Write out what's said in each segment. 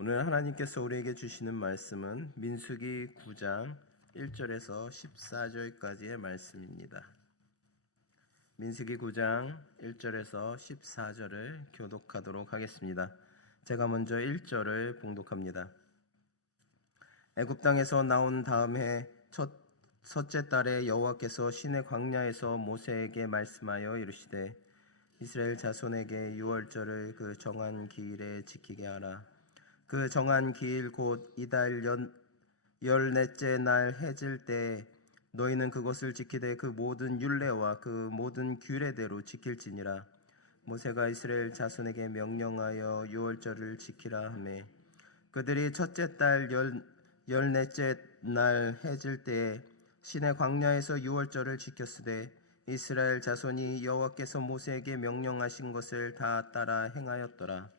오늘 하나님께서 우리에게 주시는 말씀은 민수기 9장 1절에서 14절까지의 말씀입니다. 민수기 9장 1절에서 14절을 교독하도록 하겠습니다. 제가 먼저 1절을 봉독합니다. 애굽 땅에서 나온 다음 해 첫째 달에 여호와께서 시내 광야에서 모세에게 말씀하여 이르시되 이스라엘 자손에게 유월절을 그 정한 기일에 지키게 하라. 그 정한 기일 곧 이달 열넷째 날 해질 때 너희는 그것을 지키되 그 모든 율례와 그 모든 규례대로 지킬지니라. 모세가 이스라엘 자손에게 명령하여 유월절을 지키라 하매 그들이 첫째 달 열넷째 날 해질 때에 시내 광야에서 유월절을 지켰으되 이스라엘 자손이 여호와께서 모세에게 명령하신 것을 다 따라 행하였더라.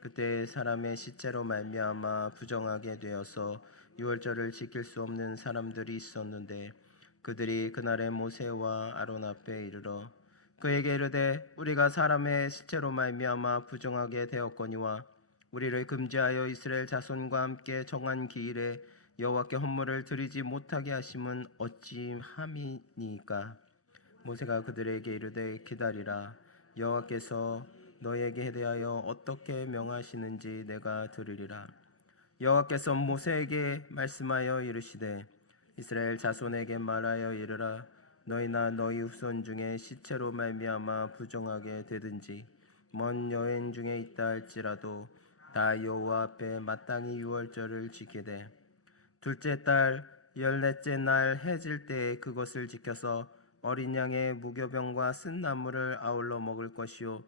그때 사람의 시체로 말미암아 부정하게 되어서 유월절을 지킬 수 없는 사람들이 있었는데 그들이 그날에 모세와 아론 앞에 이르러 그에게 이르되 우리가 사람의 시체로 말미암아 부정하게 되었거니와 우리를 금지하여 이스라엘 자손과 함께 정한 기일에 여호와께 헌물을 드리지 못하게 하심은 어찌함이니까. 모세가 그들에게 이르되 기다리라. 여호와께서 너에게 대하여 어떻게 명하시는지 내가 들으리라. 여호와께서 모세에게 말씀하여 이르시되 이스라엘 자손에게 말하여 이르라. 너희나 너희 후손 중에 시체로 말미암아 부정하게 되든지 먼 여행 중에 있다 할지라도 다 여호와 앞에 마땅히 유월절을 지키되 둘째 달 열넷째 날 해질 때에 그것을 지켜서 어린 양의 무교병과 쓴 나물을 아울러 먹을 것이요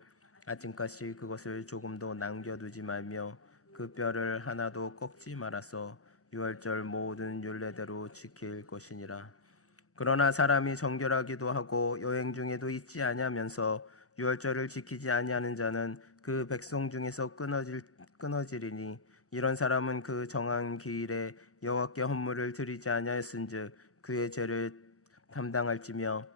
아침까지 그것을 조금도 남겨두지 말며 그 뼈를 하나도 꺾지 말아서 유월절 모든 율례대로 지킬 것이니라. 그러나 사람이 정결하기도 하고 여행 중에도 있지 아니하면서 유월절을 지키지 아니하는 자는 그 백성 중에서 끊어지리니 이런 사람은 그 정한 기일에 여호와께 헌물을 드리지 아니하였은즉 그의 죄를 담당할지며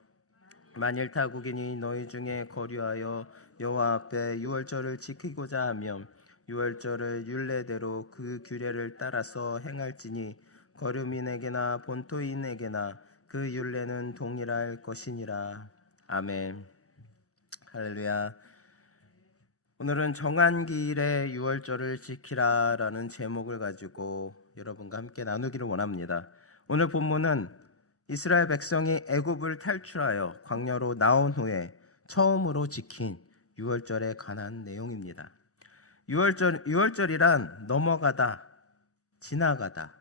만일 타국인이 너희 중에 거류하여 여호와 앞에 유월절을 지키고자 하면 유월절을 율례대로 그 규례를 따라서 행할지니 거류민에게나 본토인에게나 그 율례는 동일할 것이니라. 아멘. 할렐루야. 오늘은 정한 기일에 유월절을 지키라라는 제목을 가지고 여러분과 함께 나누기를 원합니다. 오늘 본문은 이스라엘 백성이 애굽을 탈출하여 광야로 나온 후에 처음으로 지킨 유월절에 관한 내용입니다. 유월절이란 넘어가다, 지나가다,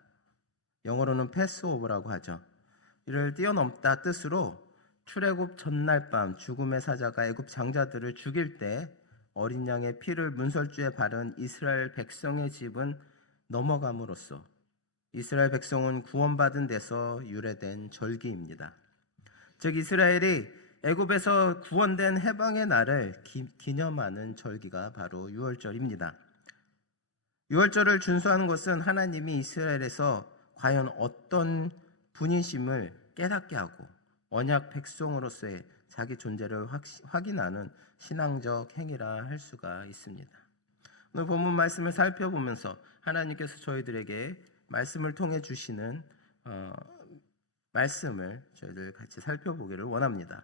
영어로는 패스오버라고 하죠. 이를 뛰어넘다 뜻으로 출애굽 전날 밤 죽음의 사자가 애굽 장자들을 죽일 때 어린 양의 피를 문설주에 바른 이스라엘 백성의 집은 넘어감으로써 이스라엘 백성은 구원받은 데서 유래된 절기입니다. 즉 이스라엘이 애굽에서 구원된 해방의 날을 기념하는 절기가 바로 유월절입니다. 유월절을 준수하는 것은 하나님이 이스라엘에서 과연 어떤 분이심을 깨닫게 하고 언약 백성으로서의 자기 존재를 확인하는 신앙적 행위라 할 수가 있습니다. 오늘 본문 말씀을 살펴보면서 하나님께서 저희들에게 말씀을 통해 주시는 말씀을 저희들 같이 살펴보기를 원합니다.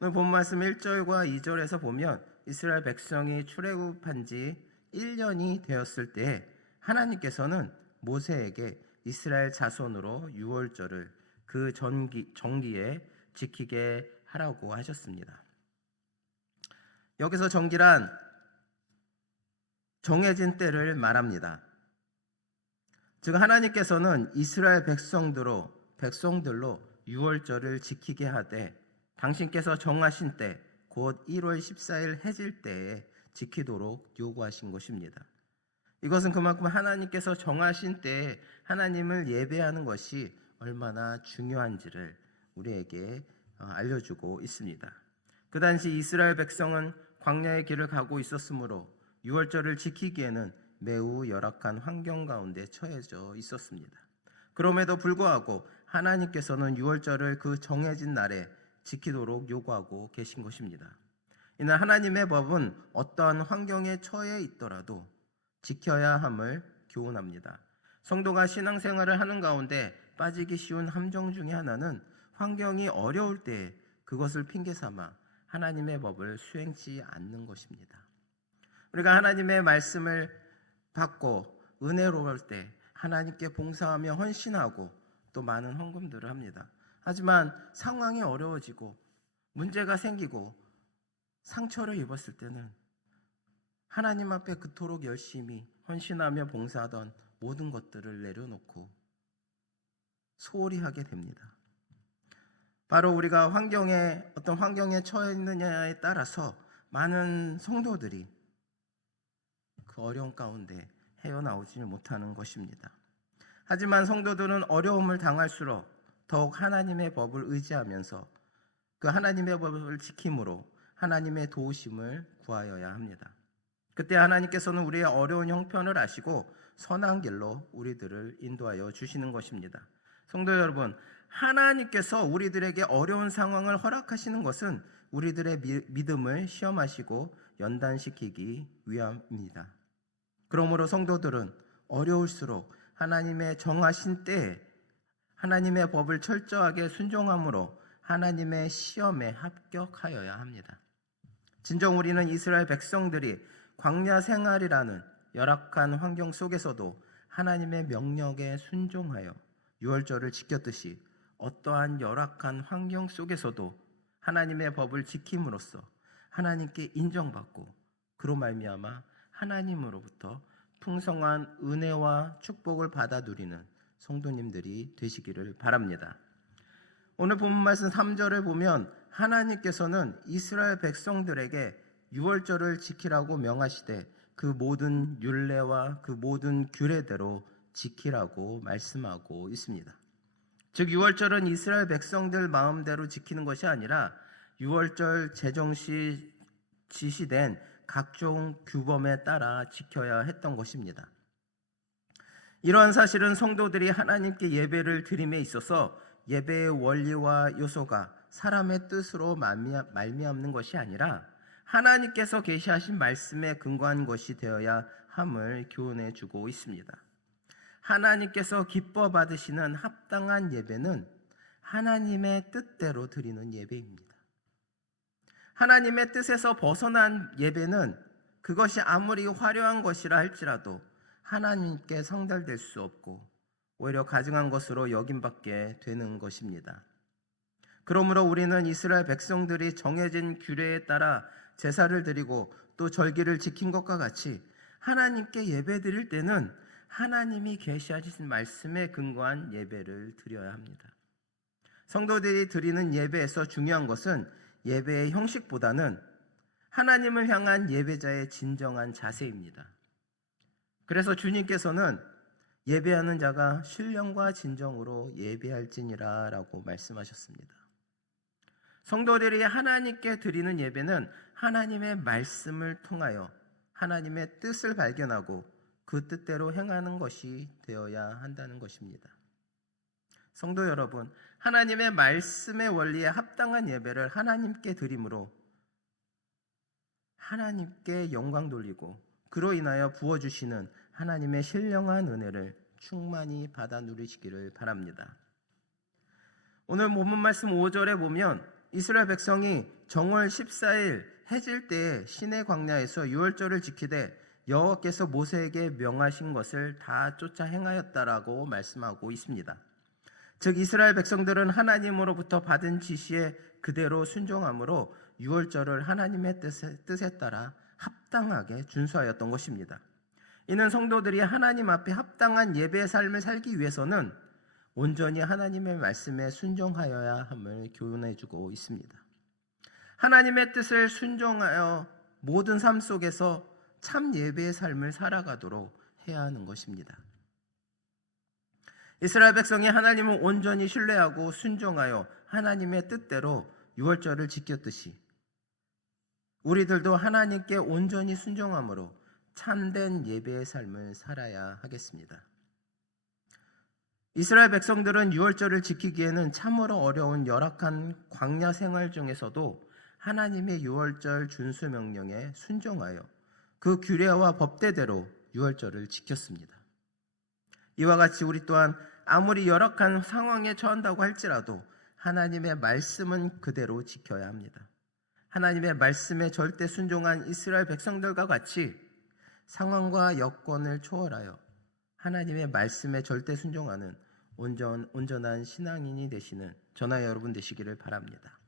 오늘 본 말씀 1절과 2절에서 보면 이스라엘 백성이 출애굽한 지 1년이 되었을 때 하나님께서는 모세에게 이스라엘 자손으로 유월절을 그 정기에 지키게 하라고 하셨습니다. 여기서 정기란 정해진 때를 말합니다. 즉 하나님께서는 이스라엘 백성들로 유월절을 지키게 하되 당신께서 정하신 때 곧 1월 14일 해질 때에 지키도록 요구하신 것입니다. 이것은 그만큼 하나님께서 정하신 때에 하나님을 예배하는 것이 얼마나 중요한지를 우리에게 알려주고 있습니다. 그 당시 이스라엘 백성은 광야의 길을 가고 있었으므로 유월절을 지키기에는 매우 열악한 환경 가운데 처해져 있었습니다. 그럼에도 불구하고 하나님께서는 유월절을 그 정해진 날에 지키도록 요구하고 계신 것입니다. 이는 하나님의 법은 어떠한 환경에 처해 있더라도 지켜야 함을 교훈합니다. 성도가 신앙생활을 하는 가운데 빠지기 쉬운 함정 중에 하나는 환경이 어려울 때 그것을 핑계 삼아 하나님의 법을 수행치 않는 것입니다. 우리가 하나님의 말씀을 받고 은혜로울 때 하나님께 봉사하며 헌신하고 또 많은 헌금들을 합니다. 하지만 상황이 어려워지고 문제가 생기고 상처를 입었을 때는 하나님 앞에 그토록 열심히 헌신하며 봉사하던 모든 것들을 내려놓고 소홀히 하게 됩니다. 바로 우리가 어떤 환경에 처해 있느냐에 따라서 많은 성도들이 그 어려움 가운데 헤어나오지 못하는 것입니다. 하지만 성도들은 어려움을 당할수록 더욱 하나님의 법을 의지하면서 그 하나님의 법을 지킴으로 하나님의 도우심을 구하여야 합니다. 그때 하나님께서는 우리의 어려운 형편을 아시고 선한 길로 우리들을 인도하여 주시는 것입니다. 성도 여러분, 하나님께서 우리들에게 어려운 상황을 허락하시는 것은 우리들의 믿음을 시험하시고 연단시키기 위함입니다. 그러므로 성도들은 어려울수록 하나님의 정하신 때에 하나님의 법을 철저하게 순종함으로 하나님의 시험에 합격하여야 합니다. 진정 우리는 이스라엘 백성들이 광야 생활이라는 열악한 환경 속에서도 하나님의 명령에 순종하여 유월절을 지켰듯이 어떠한 열악한 환경 속에서도 하나님의 법을 지킴으로써 하나님께 인정받고 그로 말미암아 하나님으로부터 풍성한 은혜와 축복을 받아 누리는 성도님들이 되시기를 바랍니다. 오늘 본문 말씀 3절을 보면 하나님께서는 이스라엘 백성들에게 유월절을 지키라고 명하시되 그 모든 율례와 그 모든 규례대로 지키라고 말씀하고 있습니다. 즉 유월절은 이스라엘 백성들 마음대로 지키는 것이 아니라 유월절 제정시 지시된 각종 규범에 따라 지켜야 했던 것입니다. 이러한 사실은 성도들이 하나님께 예배를 드림에 있어서 예배의 원리와 요소가 사람의 뜻으로 말미암는 것이 아니라 하나님께서 계시하신 말씀에 근거한 것이 되어야 함을 교훈해 주고 있습니다. 하나님께서 기뻐 받으시는 합당한 예배는 하나님의 뜻대로 드리는 예배입니다. 하나님의 뜻에서 벗어난 예배는 그것이 아무리 화려한 것이라 할지라도 하나님께 상달될 수 없고 오히려 가증한 것으로 여김받게 되는 것입니다. 그러므로 우리는 이스라엘 백성들이 정해진 규례에 따라 제사를 드리고 또 절기를 지킨 것과 같이 하나님께 예배 드릴 때는 하나님이 계시하신 말씀에 근거한 예배를 드려야 합니다. 성도들이 드리는 예배에서 중요한 것은 예배의 형식보다는 하나님을 향한 예배자의 진정한 자세입니다. 그래서 주님께서는 예배하는 자가 신령과 진정으로 예배할지니라 라고 말씀하셨습니다. 성도들이 하나님께 드리는 예배는 하나님의 말씀을 통하여 하나님의 뜻을 발견하고 그 뜻대로 행하는 것이 되어야 한다는 것입니다. 성도 여러분, 하나님의 말씀의 원리에 합당한 예배를 하나님께 드림으로 하나님께 영광 돌리고 그로 인하여 부어주시는 하나님의 신령한 은혜를 충만히 받아 누리시기를 바랍니다. 오늘 본문 말씀 5절에 보면 이스라엘 백성이 정월 14일 해질 때에 시내 광야에서 유월절을 지키되 여호와께서 모세에게 명하신 것을 다 쫓아 행하였다라고 말씀하고 있습니다. 즉 이스라엘 백성들은 하나님으로부터 받은 지시에 그대로 순종함으로 유월절을 하나님의 뜻에 따라 합당하게 준수하였던 것입니다. 이는 성도들이 하나님 앞에 합당한 예배의 삶을 살기 위해서는 온전히 하나님의 말씀에 순종하여야 함을 교훈해주고 있습니다. 하나님의 뜻을 순종하여 모든 삶 속에서 참 예배의 삶을 살아가도록 해야 하는 것입니다. 이스라엘 백성이 하나님을 온전히 신뢰하고 순종하여 하나님의 뜻대로 유월절을 지켰듯이 우리들도 하나님께 온전히 순종함으로 참된 예배의 삶을 살아야 하겠습니다. 이스라엘 백성들은 유월절을 지키기에는 참으로 어려운 열악한 광야 생활 중에서도 하나님의 유월절 준수 명령에 순종하여 그 규례와 법대대로 유월절을 지켰습니다. 이와 같이 우리 또한 아무리 열악한 상황에 처한다고 할지라도 하나님의 말씀은 그대로 지켜야 합니다. 하나님의 말씀에 절대 순종한 이스라엘 백성들과 같이 상황과 여건을 초월하여 하나님의 말씀에 절대 순종하는 온전한 신앙인이 되시는 저나 여러분 되시기를 바랍니다.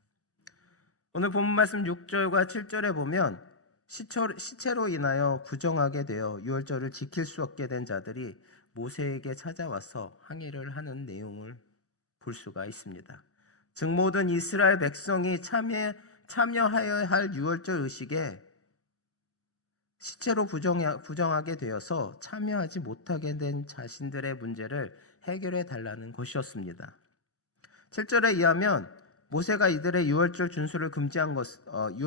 오늘 본문 말씀 6절과 7절에 보면 시체로 인하여 부정하게 되어 유월절을 지킬 수 없게 된 자들이 모세에게 찾아와서 항의를 하는 내용을 볼 수가 있습니다. 즉 모든 이스라엘 백성이 참여하여야 할 유월절 의식에 시체로 부정하게 되어서 참여하지 못하게 된 자신들의 문제를 해결해 달라는 것이었습니다. 7절에 의하면 모세가 이들의 유월절 준수를 금지한 것으로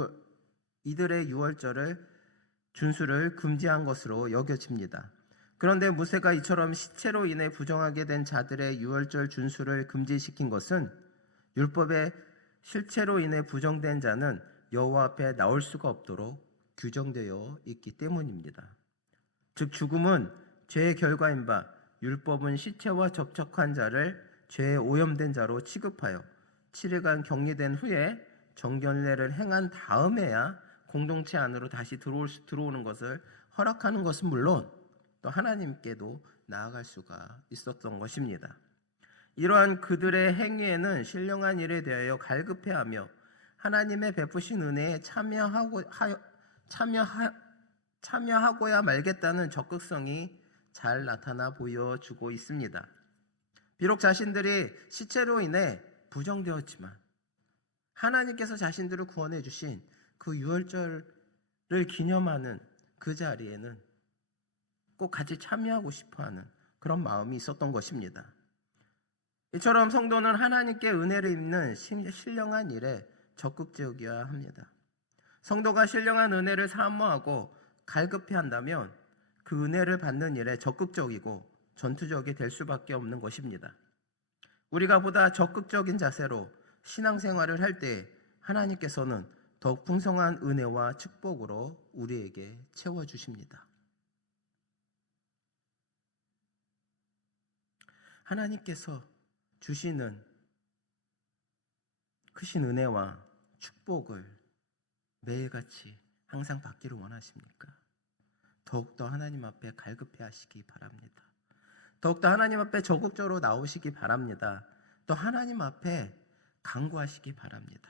여겨집니다. 그런데 모세가 이처럼 시체로 인해 부정하게 된 자들의 유월절 준수를 금지시킨 것은 율법의 실체로 인해 부정된 자는 여호와 앞에 나올 수가 없도록 규정되어 있기 때문입니다. 즉 죽음은 죄의 결과인 바 율법은 시체와 접촉한 자를 죄에 오염된 자로 취급하여 7일간 격리된 후에 정결례를 행한 다음에야 공동체 안으로 다시 들어오는 것을 허락하는 것은 물론 또 하나님께도 나아갈 수가 있었던 것입니다. 이러한 그들의 행위에는 신령한 일에 대하여 갈급해하며 하나님의 베푸신 은혜에 참여하고야 말겠다는 적극성이 잘 나타나 보여주고 있습니다. 비록 자신들이 시체로 인해 부정되었지만 하나님께서 자신들을 구원해 주신 그 유월절을 기념하는 그 자리에는 꼭 같이 참여하고 싶어하는 그런 마음이 있었던 것입니다. 이처럼 성도는 하나님께 은혜를 입는 신령한 일에 적극적이어야 합니다. 성도가 신령한 은혜를 사모하고 갈급해한다면 그 은혜를 받는 일에 적극적이고 전투적이 될 수밖에 없는 것입니다. 우리가 보다 적극적인 자세로 신앙생활을 할 때 하나님께서는 더욱 풍성한 은혜와 축복으로 우리에게 채워주십니다. 하나님께서 주시는 크신 은혜와 축복을 매일같이 항상 받기를 원하십니까? 더욱더 하나님 앞에 갈급해 하시기 바랍니다. 더욱더 하나님 앞에 적극적으로 나오시기 바랍니다. 또 하나님 앞에 간구하시기 바랍니다.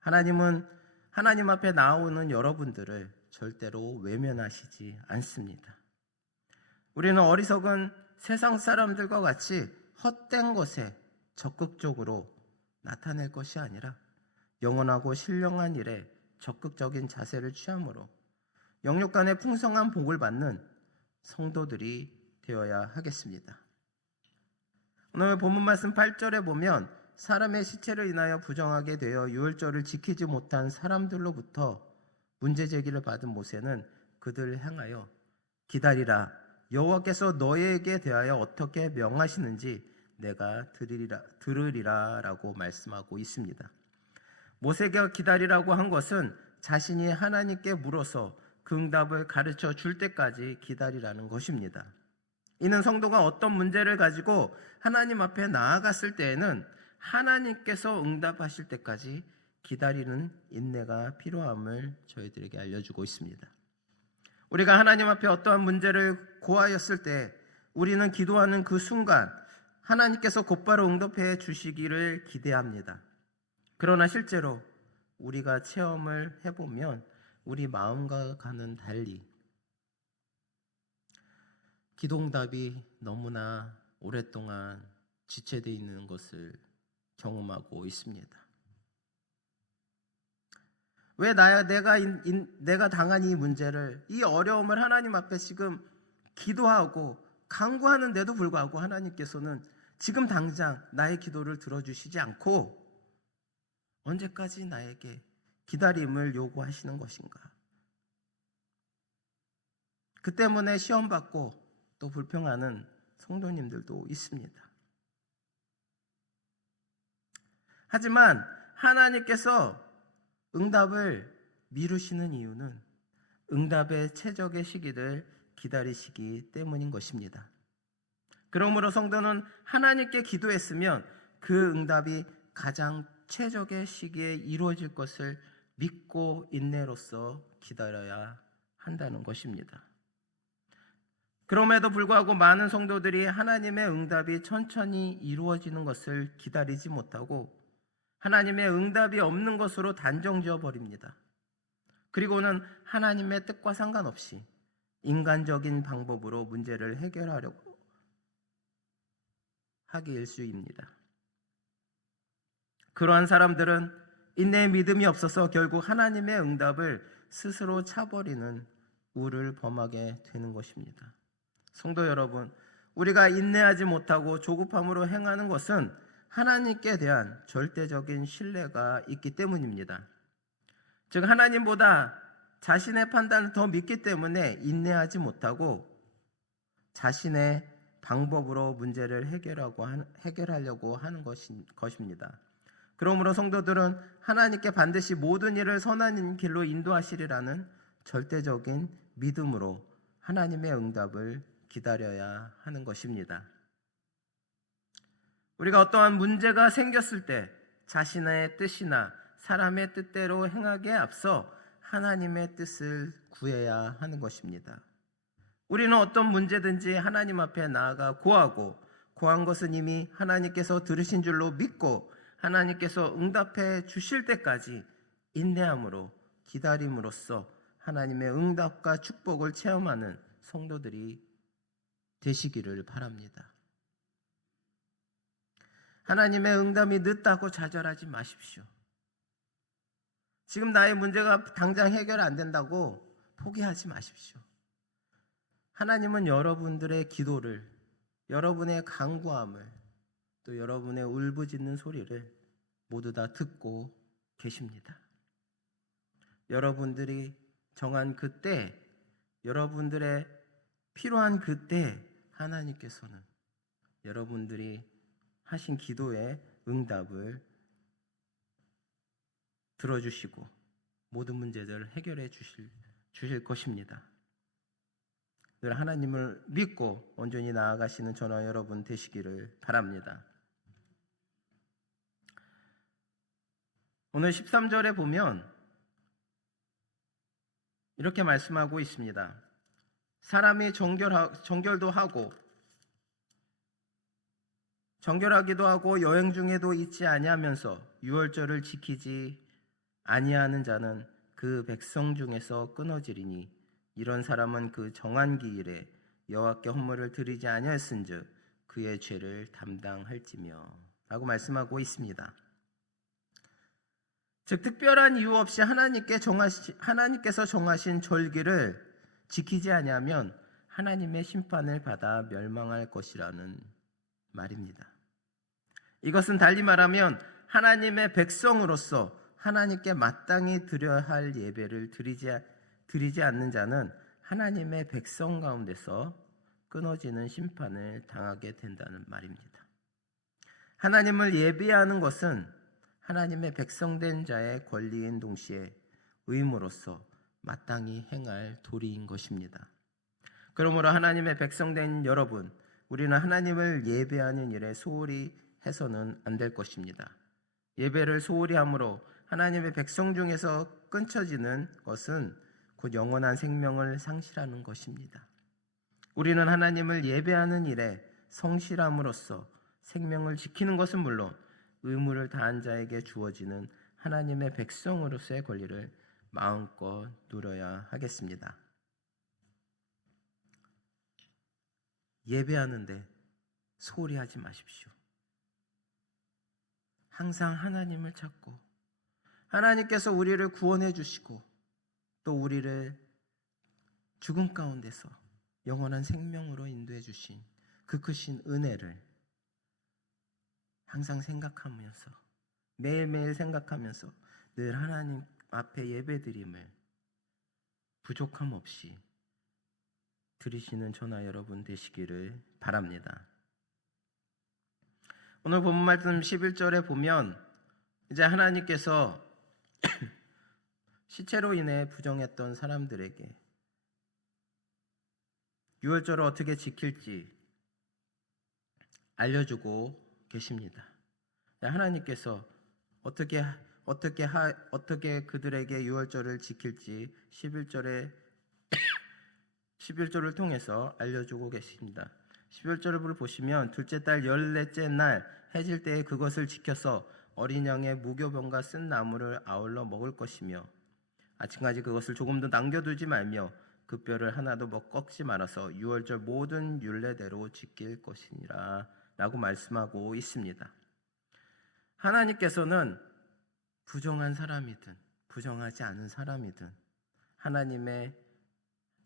하나님은 하나님 앞에 나오는 여러분들을 절대로 외면하시지 않습니다. 우리는 어리석은 세상 사람들과 같이 헛된 것에 적극적으로 나타낼 것이 아니라 영원하고 신령한 일에 적극적인 자세를 취함으로 영육 간의 풍성한 복을 받는 성도들이 되어야 하겠습니다. 오늘 본문 말씀 8절에 보면 사람의 시체를 인하여 부정하게 되어 유월절을 지키지 못한 사람들로부터 문제 제기를 받은 모세는 그들을 향하여 기다리라, 여호와께서 너희에게 대하여 어떻게 명하시는지 내가 들으리라 라고 말씀하고 있습니다. 모세가 기다리라고 한 것은 자신이 하나님께 물어서 그 응답을 가르쳐 줄 때까지 기다리라는 것입니다. 이는 성도가 어떤 문제를 가지고 하나님 앞에 나아갔을 때에는 하나님께서 응답하실 때까지 기다리는 인내가 필요함을 저희들에게 알려주고 있습니다. 우리가 하나님 앞에 어떠한 문제를 고하였을 때 우리는 기도하는 그 순간 하나님께서 곧바로 응답해 주시기를 기대합니다. 그러나 실제로 우리가 체험을 해보면 우리 마음과는 달리 기도응답이 너무나 오랫동안 지체되어 있는 것을 경험하고 있습니다. 왜 내가 당한 이 문제를, 이 어려움을 하나님 앞에 지금 기도하고 간구하는데도 불구하고 하나님께서는 지금 당장 나의 기도를 들어주시지 않고 언제까지 나에게 기다림을 요구하시는 것인가? 그 때문에 시험받고 또 불평하는 성도님들도 있습니다. 하지만 하나님께서 응답을 미루시는 이유는 응답의 최적의 시기를 기다리시기 때문인 것입니다. 그러므로 성도는 하나님께 기도했으면 그 응답이 가장 최적의 시기에 이루어질 것을 믿고 인내로써 기다려야 한다는 것입니다. 그럼에도 불구하고 많은 성도들이 하나님의 응답이 천천히 이루어지는 것을 기다리지 못하고 하나님의 응답이 없는 것으로 단정지어 버립니다. 그리고는 하나님의 뜻과 상관없이 인간적인 방법으로 문제를 해결하려고 하기 일쑤입니다. 그러한 사람들은 인내의 믿음이 없어서 결국 하나님의 응답을 스스로 차버리는 우를 범하게 되는 것입니다. 성도 여러분, 우리가 인내하지 못하고 조급함으로 행하는 것은 하나님께 대한 절대적인 신뢰가 있기 때문입니다. 즉 하나님보다 자신의 판단을 더 믿기 때문에 인내하지 못하고 자신의 방법으로 문제를 해결하려고 하는 것입니다. 그러므로 성도들은 하나님께 반드시 모든 일을 선한 길로 인도하시리라는 절대적인 믿음으로 하나님의 응답을 기다려야 하는 것입니다. 우리가 어떠한 문제가 생겼을 때 자신의 뜻이나 사람의 뜻대로 행하기에 앞서 하나님의 뜻을 구해야 하는 것입니다. 우리는 어떤 문제든지 하나님 앞에 나아가 고한 것은 이미 하나님께서 들으신 줄로 믿고 하나님께서 응답해 주실 때까지 인내함으로 기다림으로써 하나님의 응답과 축복을 체험하는 성도들이 되시기를 바랍니다. 하나님의 응답이 늦다고 좌절하지 마십시오. 지금 나의 문제가 당장 해결 안 된다고 포기하지 마십시오. 하나님은 여러분들의 기도를, 여러분의 간구함을, 또 여러분의 울부짖는 소리를 모두 다 듣고 계십니다. 여러분들이 정한 그때, 여러분들의 필요한 그때 하나님께서는 여러분들이 하신 기도의 응답을 들어주시고 모든 문제들을 해결해 주실 것입니다. 늘 하나님을 믿고 온전히 나아가시는 저와 여러분 되시기를 바랍니다. 오늘 13절에 보면 이렇게 말씀하고 있습니다. 사람이 정결도 하고 정결하기도 하고 여행 중에도 잊지 아니하면서 유월절을 지키지 아니하는 자는 그 백성 중에서 끊어지리니 이런 사람은 그 정한 기일에 여호와께 헌물을 드리지 아니하였은즉 그의 죄를 담당할지며 라고 말씀하고 있습니다. 즉 특별한 이유 없이 하나님께서 정하신 절기를 지키지 아니하면 하나님의 심판을 받아 멸망할 것이라는 말입니다. 이것은 달리 말하면 하나님의 백성으로서 하나님께 마땅히 드려야 할 예배를 드리지 않는 자는 하나님의 백성 가운데서 끊어지는 심판을 당하게 된다는 말입니다. 하나님을 예배하는 것은 하나님의 백성된 자의 권리인 동시에 의무로서 마땅히 행할 도리인 것입니다. 그러므로 하나님의 백성된 여러분, 우리는 하나님을 예배하는 일에 소홀히 해서는 안 될 것입니다. 예배를 소홀히 함으로 하나님의 백성 중에서 끊쳐지는 것은 곧 영원한 생명을 상실하는 것입니다. 우리는 하나님을 예배하는 일에 성실함으로써 생명을 지키는 것은 물론 의무를 다한 자에게 주어지는 하나님의 백성으로서의 권리를 마음껏 누려야 하겠습니다. 예배하는데 소홀히 하지 마십시오. 항상 하나님을 찾고 하나님께서 우리를 구원해 주시고 또 우리를 죽음 가운데서 영원한 생명으로 인도해 주신 그 크신 은혜를 항상 생각하면서 매일매일 생각하면서 늘 하나님 앞에 예배드림을 부족함 없이 드리시는 저나 여러분 되시기를 바랍니다. 오늘 본문 말씀 11절에 보면 이제 하나님께서 시체로 인해 부정했던 사람들에게 6월절을 어떻게 지킬지 알려주고 계십니다. 하나님께서 어떻게 그들에게 유월절을 지킬지 11절을 통해서 알려주고 계십니다. 11절을 보시면 둘째 달 14째 날 해질 때에 그것을 지켜서 어린 양의 무교병과 쓴 나물을 아울러 먹을 것이며 아침까지 그것을 조금도 남겨두지 말며 그 뼈를 하나도 꺾지 말아서 유월절 모든 율례대로 지킬 것이니라 라고 말씀하고 있습니다. 하나님께서는 부정한 사람이든 부정하지 않은 사람이든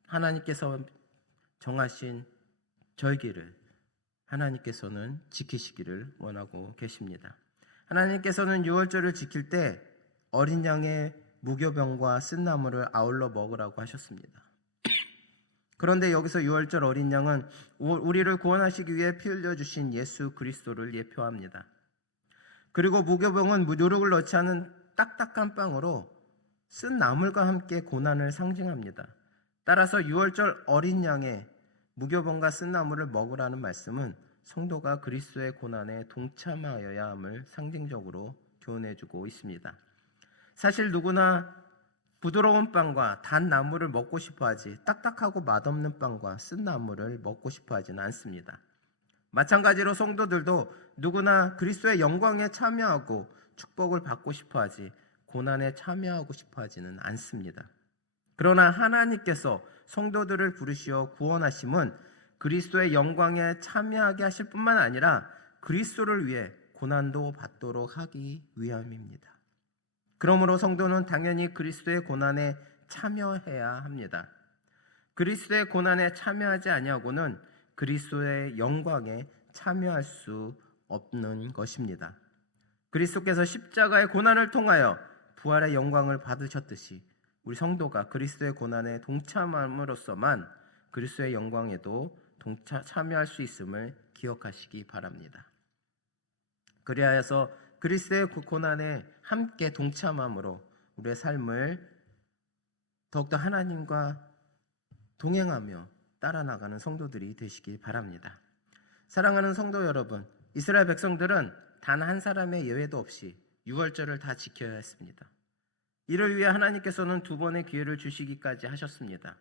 하나님께서 정하신 절기를 하나님께서는 지키시기를 원하고 계십니다. 하나님께서는 유월절을 지킬 때 어린 양의 무교병과 쓴 나물을 아울러 먹으라고 하셨습니다. 그런데 여기서 유월절 어린 양은 우리를 구원하시기 위해 피 흘려주신 예수 그리스도를 예표합니다. 그리고 무교병은 누룩을 넣지 않은 딱딱한 빵으로 쓴 나물과 함께 고난을 상징합니다. 따라서 유월절 어린 양의 무교병과 쓴 나물을 먹으라는 말씀은 성도가 그리스도의 고난에 동참하여야 함을 상징적으로 교훈해주고 있습니다. 사실 누구나 부드러운 빵과 단 나물을 먹고 싶어하지 딱딱하고 맛없는 빵과 쓴 나물을 먹고 싶어하지는 않습니다. 마찬가지로 성도들도 누구나 그리스도의 영광에 참여하고 축복을 받고 싶어하지 고난에 참여하고 싶어하지는 않습니다. 그러나 하나님께서 성도들을 부르시어 구원하심은 그리스도의 영광에 참여하게 하실 뿐만 아니라 그리스도를 위해 고난도 받도록 하기 위함입니다. 그러므로 성도는 당연히 그리스도의 고난에 참여해야 합니다. 그리스도의 고난에 참여하지 아니하고는 그리스도의 영광에 참여할 수 없는 것입니다. 그리스도께서 십자가의 고난을 통하여 부활의 영광을 받으셨듯이 우리 성도가 그리스도의 고난에 동참함으로써만 그리스도의 영광에도 참여할 수 있음을 기억하시기 바랍니다. 그리하여서 그리스도의 고난에 함께 동참함으로 우리의 삶을 더욱더 하나님과 동행하며 따라 나가는 성도들이 되시기 바랍니다. 사랑하는 성도 여러분, 이스라엘 백성들은 단 한 사람의 예외도 없이 유월절을 다 지켜야 했습니다. 이를 위해 하나님께서는 2번의 기회를 주시기까지 하셨습니다.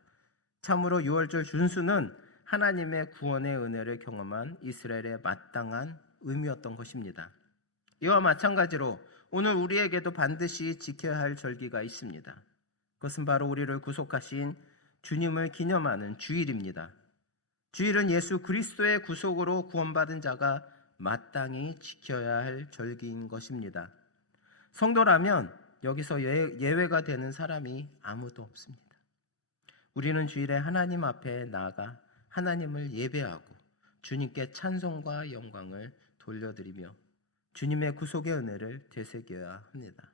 참으로 유월절 준수는 하나님의 구원의 은혜를 경험한 이스라엘의 마땅한 의무였던 것입니다. 이와 마찬가지로 오늘 우리에게도 반드시 지켜야 할 절기가 있습니다. 그것은 바로 우리를 구속하신 주님을 기념하는 주일입니다. 주일은 예수 그리스도의 구속으로 구원받은 자가 마땅히 지켜야 할 절기인 것입니다. 성도라면 여기서 예외가 되는 사람이 아무도 없습니다. 우리는 주일에 하나님 앞에 나아가 하나님을 예배하고 주님께 찬송과 영광을 돌려드리며 주님의 구속의 은혜를 되새겨야 합니다.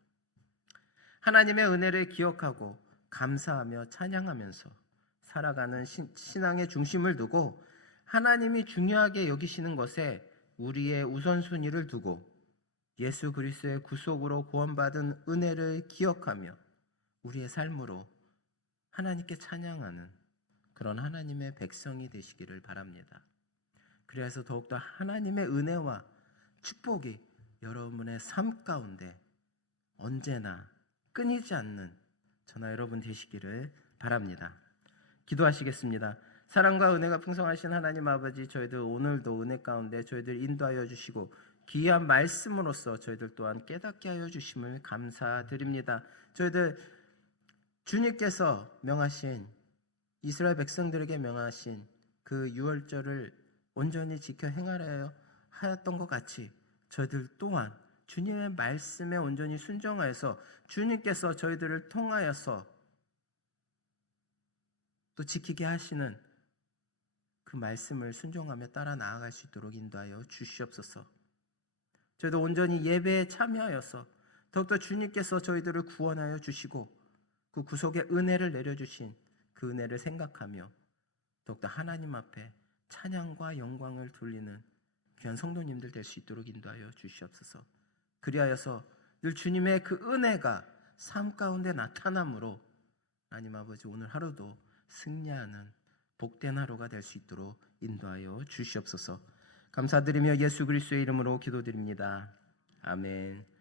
하나님의 은혜를 기억하고 감사하며 찬양하면서 살아가는 신앙의 중심을 두고 하나님이 중요하게 여기시는 것에 우리의 우선순위를 두고 예수 그리스도의 구속으로 구원받은 은혜를 기억하며 우리의 삶으로 하나님께 찬양하는 그런 하나님의 백성이 되시기를 바랍니다. 그래서 더욱더 하나님의 은혜와 축복이 여러분의 삶 가운데 언제나 끊이지 않는 저나 여러분 되시기를 바랍니다. 기도하시겠습니다. 사랑과 은혜가 풍성하신 하나님 아버지, 저희들 오늘도 은혜 가운데 저희들 인도하여 주시고 귀한 말씀으로써 저희들 또한 깨닫게 하여 주심을 감사드립니다. 저희들 주님께서 명하신 이스라엘 백성들에게 명하신 그 유월절을 온전히 지켜 행하려 하였던 것 같이 저희들 또한 주님의 말씀에 온전히 순종하여서 주님께서 저희들을 통하여서 또 지키게 하시는 그 말씀을 순종하며 따라 나아갈 수 있도록 인도하여 주시옵소서. 저희도 온전히 예배에 참여하여서 더욱더 주님께서 저희들을 구원하여 주시고 그 구속의 은혜를 내려주신 그 은혜를 생각하며 더욱더 하나님 앞에 찬양과 영광을 돌리는 귀한 성도님들 될 수 있도록 인도하여 주시옵소서. 그리하여서 늘 주님의 그 은혜가 삶 가운데 나타남으로 하나님 아버지 오늘 하루도 승리하는 복된 하루가 될 수 있도록 인도하여 주시옵소서. 감사드리며 예수 그리스도의 이름으로 기도드립니다. 아멘.